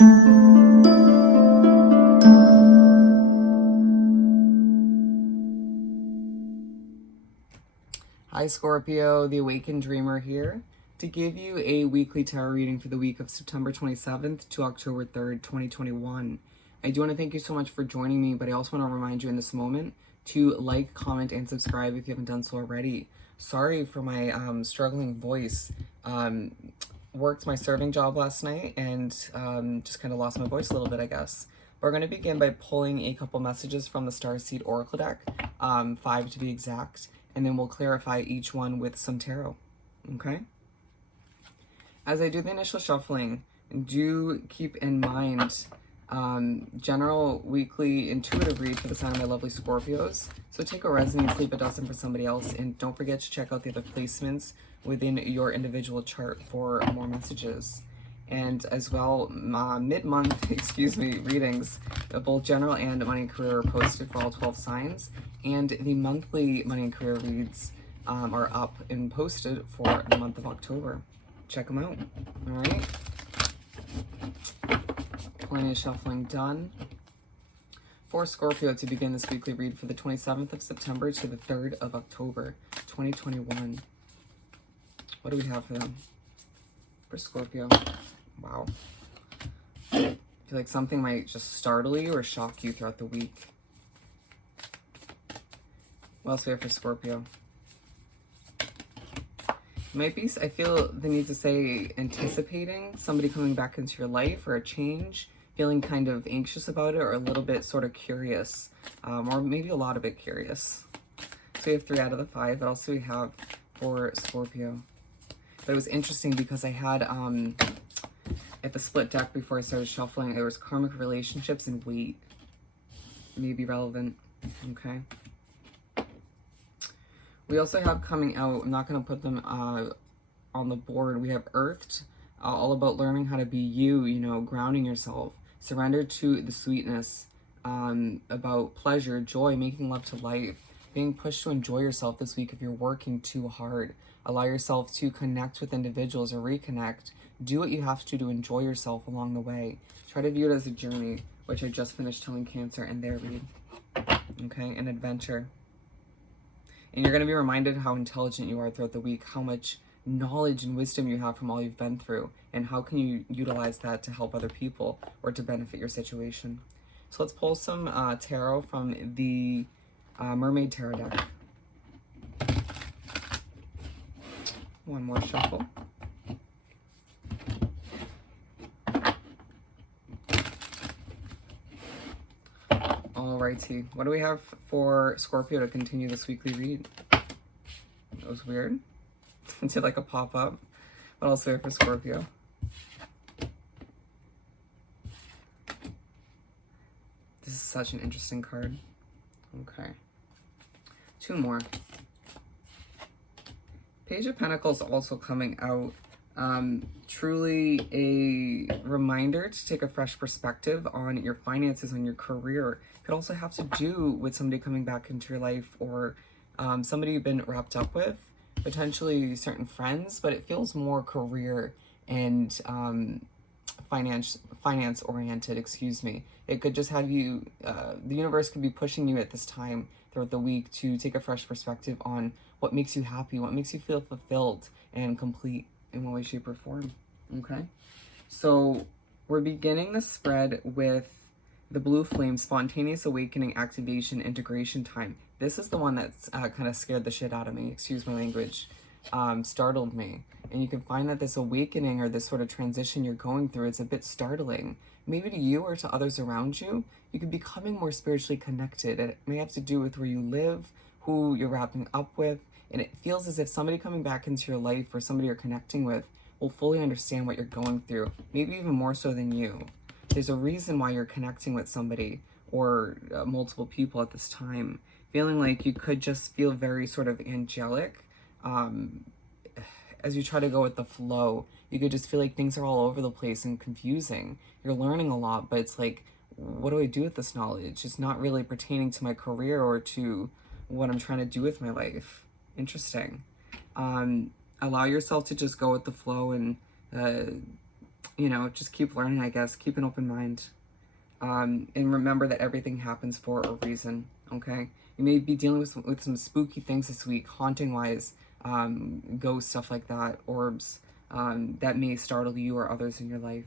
Hi Scorpio, the Awakened Dreamer here to give you a weekly tarot reading for the week of September 27th to October 3rd, 2021. I do want to thank you so much for joining me, but I also want to remind you in this moment to like, comment, and subscribe if you haven't done so already. Sorry for my struggling voice. Worked my serving job last night and just kind of lost my voice a little bit, I guess. We're going to begin by pulling a couple messages from the Starseed Oracle deck, 5 to be exact, and then we'll clarify each one with some tarot, okay? As I do the initial shuffling, do keep in mind general weekly intuitive read for the sign of my lovely Scorpios. So take a resonates, leave a dozen for somebody else, and don't forget to check out the other placements within your individual chart for more messages. And as well, mid-month, readings of both general and money and career are posted for all 12 signs, and the monthly money and career reads are up and posted for the month of October. Check them out. All right. Plenty of shuffling done. For Scorpio to begin this weekly read for the 27th of September to the 3rd of October, 2021. What do we have for them? For Scorpio. Wow. I feel like something might just startle you or shock you throughout the week. What else do we have for Scorpio? Might be, I feel the need to say anticipating somebody coming back into your life or a change, feeling kind of anxious about it or a little bit sort of curious, or maybe a lot of bit curious. So we have 3 out of the 5. What else do we have for Scorpio? But it was interesting because I had, at the split deck before I started shuffling, there was karmic relationships and weight. May be relevant, okay? We also have coming out, I'm not going to put them on the board, we have Earthed, all about learning how to be you, you know, grounding yourself, surrender to the sweetness, about pleasure, joy, making love to life, being pushed to enjoy yourself this week if you're working too hard. Allow yourself to connect with individuals or reconnect. Do what you have to enjoy yourself along the way. Try to view it as a journey, which I just finished telling Cancer in their read. Okay, an adventure. And you're going to be reminded how intelligent you are throughout the week, how much knowledge and wisdom you have from all you've been through, and how can you utilize that to help other people or to benefit your situation. So let's pull some tarot from the Mermaid Tarot deck. One more shuffle. Alrighty, what do we have for Scorpio to continue this weekly read? That was weird. It did like a pop-up. What else do we have for Scorpio? This is such an interesting card. Okay. 2 more. Page of Pentacles also coming out. Truly a reminder to take a fresh perspective on your finances, on your career. Could also have to do with somebody coming back into your life or somebody you've been wrapped up with, potentially certain friends, but it feels more career and finance oriented, It could just have you, the universe could be pushing you at this time throughout the week to take a fresh perspective on what makes you happy, what makes you feel fulfilled and complete in one way, shape, or form, okay? So we're beginning the spread with the Blue Flame, Spontaneous Awakening, Activation, Integration Time. This is the one that's kind of scared the shit out of me, excuse my language, startled me. And you can find that this awakening or this sort of transition you're going through is a bit startling. Maybe to you or to others around you, you could be becoming more spiritually connected. It may have to do with where you live, who you're wrapping up with, and it feels as if somebody coming back into your life or somebody you're connecting with will fully understand what you're going through, maybe even more so than you. There's a reason why you're connecting with somebody or multiple people at this time, feeling like you could just feel very sort of angelic as you try to go with the flow. You could just feel like things are all over the place and confusing. You're learning a lot, but it's like, what do I do with this knowledge? It's not really pertaining to my career or to what I'm trying to do with my life. Interesting. Allow yourself to just go with the flow and you know, just keep learning, I guess. Keep an open mind. And remember that everything happens for a reason, okay? You may be dealing with some spooky things this week, haunting-wise, ghosts, stuff like that, orbs, that may startle you or others in your life.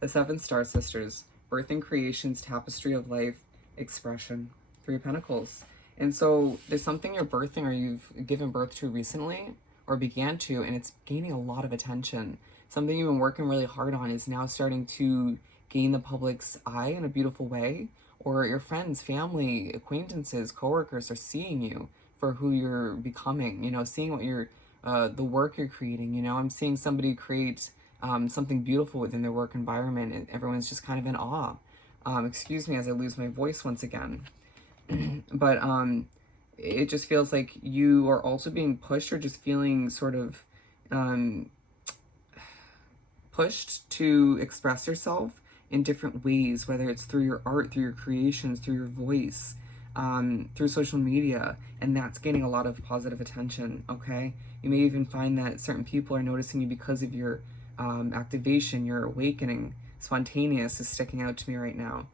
The 7 Star Sisters, birthing creations, tapestry of life, expression, 3 of Pentacles. And so there's something you're birthing or you've given birth to recently or began to, and it's gaining a lot of attention. Something you've been working really hard on is now starting to gain the public's eye in a beautiful way, or your friends, family, acquaintances, coworkers are seeing you for who you're becoming, you know, seeing what you're, the work you're creating. You know, I'm seeing somebody create something beautiful within their work environment, and everyone's just kind of in awe. Excuse me as I lose my voice once again. But it just feels like you are also being pushed or just feeling sort of pushed to express yourself in different ways, whether it's through your art, through your creations, through your voice, through social media, and that's gaining a lot of positive attention, okay? You may even find that certain people are noticing you because of your activation, your awakening. Spontaneous is sticking out to me right now.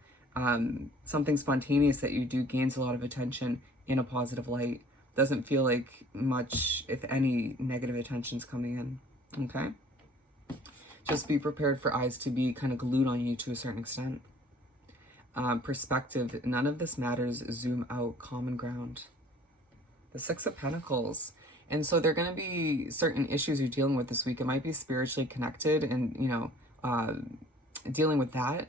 Something spontaneous that you do gains a lot of attention in a positive light. Doesn't feel like much, if any, negative attention's coming in, okay? Just be prepared for eyes to be kind of glued on you to a certain extent. Perspective, none of this matters, zoom out, common ground. The 6 of Pentacles. And so there are going to be certain issues you're dealing with this week. It might be spiritually connected and, you know, dealing with that,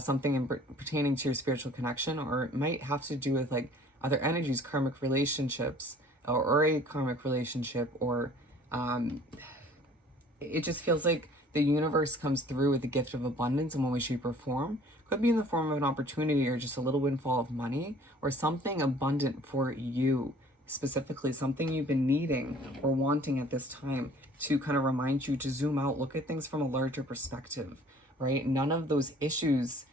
something pertaining to your spiritual connection, or it might have to do with like other energies, karmic relationships, or a karmic relationship, or it just feels like the universe comes through with the gift of abundance in one way, shape, or form. Could be in the form of an opportunity or just a little windfall of money or something abundant for you, specifically something you've been needing or wanting at this time to kind of remind you to zoom out, look at things from a larger perspective, right? None of those issues,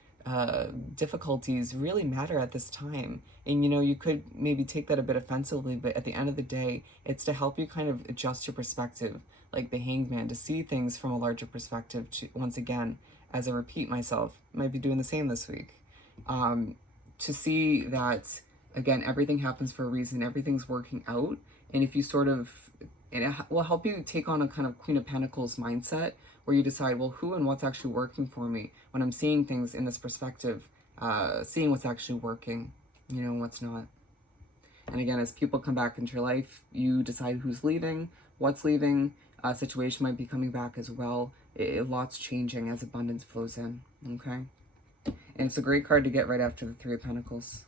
difficulties really matter at this time. And, you know, you could maybe take that a bit offensively, but at the end of the day, it's to help you kind of adjust your perspective, like the Hangman, to see things from a larger perspective. Once again, as I repeat myself, might be doing the same this week. To see that, again, everything happens for a reason, everything's working out. And if you sort of, and it will help you take on a kind of Queen of Pentacles mindset where you decide, well, who and what's actually working for me when I'm seeing things in this perspective, seeing what's actually working, you know, and what's not. And again, as people come back into your life, you decide who's leaving, what's leaving. Situation might be coming back as well. Lots changing as abundance flows in, okay? And it's a great card to get right after the 3 of Pentacles.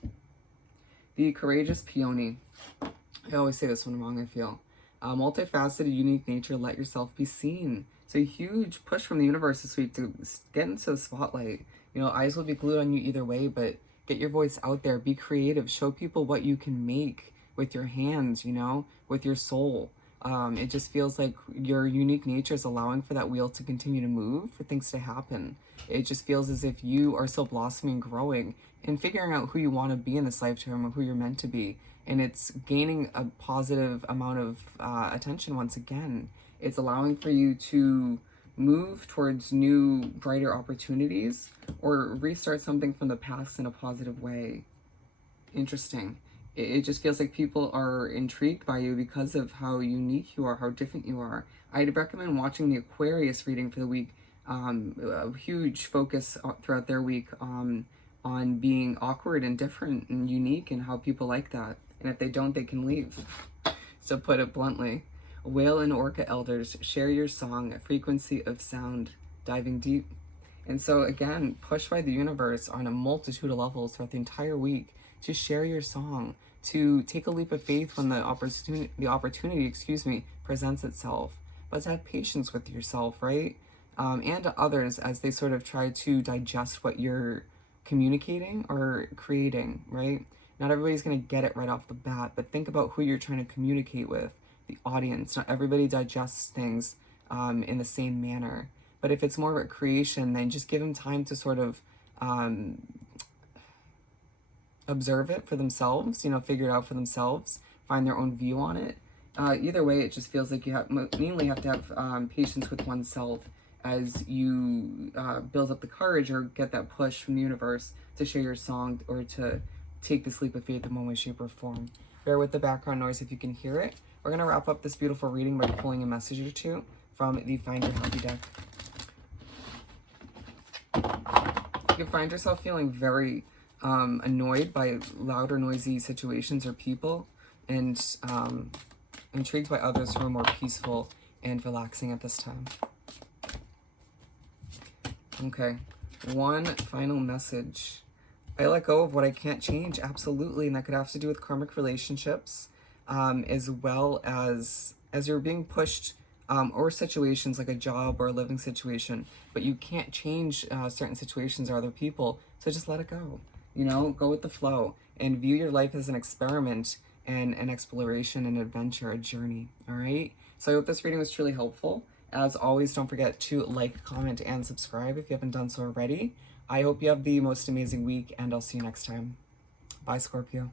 The Courageous Peony. I always say this one wrong, I feel. Multifaceted, unique nature, let yourself be seen. So a huge push from the universe this week to get into the spotlight. You know, eyes will be glued on you either way, but get your voice out there, be creative, show people what you can make with your hands, you know, with your soul. It just feels like your unique nature is allowing for that wheel to continue to move, for things to happen. It just feels as if you are still blossoming, growing, and figuring out who you want to be in this lifetime or who you're meant to be. And it's gaining a positive amount of attention once again. It's allowing for you to move towards new, brighter opportunities or restart something from the past in a positive way. Interesting. It just feels like people are intrigued by you because of how unique you are, how different you are. I'd recommend watching the Aquarius reading for the week. A huge focus throughout their week on being awkward and different and unique and how people like that. And if they don't, they can leave. So put it bluntly. Whale and Orca elders, share your song, a frequency of sound, diving deep. And so again, pushed by the universe on a multitude of levels throughout the entire week to share your song, to take a leap of faith when the opportunity, presents itself, but to have patience with yourself, right? And to others as they sort of try to digest what you're communicating or creating, right? Not everybody's going to get it right off the bat, but think about who you're trying to communicate with, the audience. Not everybody digests things in the same manner. But if it's more of a creation, then just give them time to sort of observe it for themselves, you know, figure it out for themselves, find their own view on it. Either way, it just feels like you mainly have to have patience with oneself as you build up the courage or get that push from the universe to share your song or to take this leap of faith in one way, shape, or form. Bear with the background noise if you can hear it. We're going to wrap up this beautiful reading by pulling a message or two from the Find Your Happy deck. You find yourself feeling very annoyed by loud or noisy situations or people, and intrigued by others who are more peaceful and relaxing at this time. Okay, one final message. I let go of what I can't change, absolutely, and that could have to do with karmic relationships, as well as you're being pushed, or situations like a job or a living situation, but you can't change certain situations or other people, so just let it go. You know, go with the flow and view your life as an experiment and an exploration, an adventure, a journey, all right? So I hope this reading was truly helpful. As always, don't forget to like, comment, and subscribe if you haven't done so already. I hope you have the most amazing week, and I'll see you next time. Bye, Scorpio.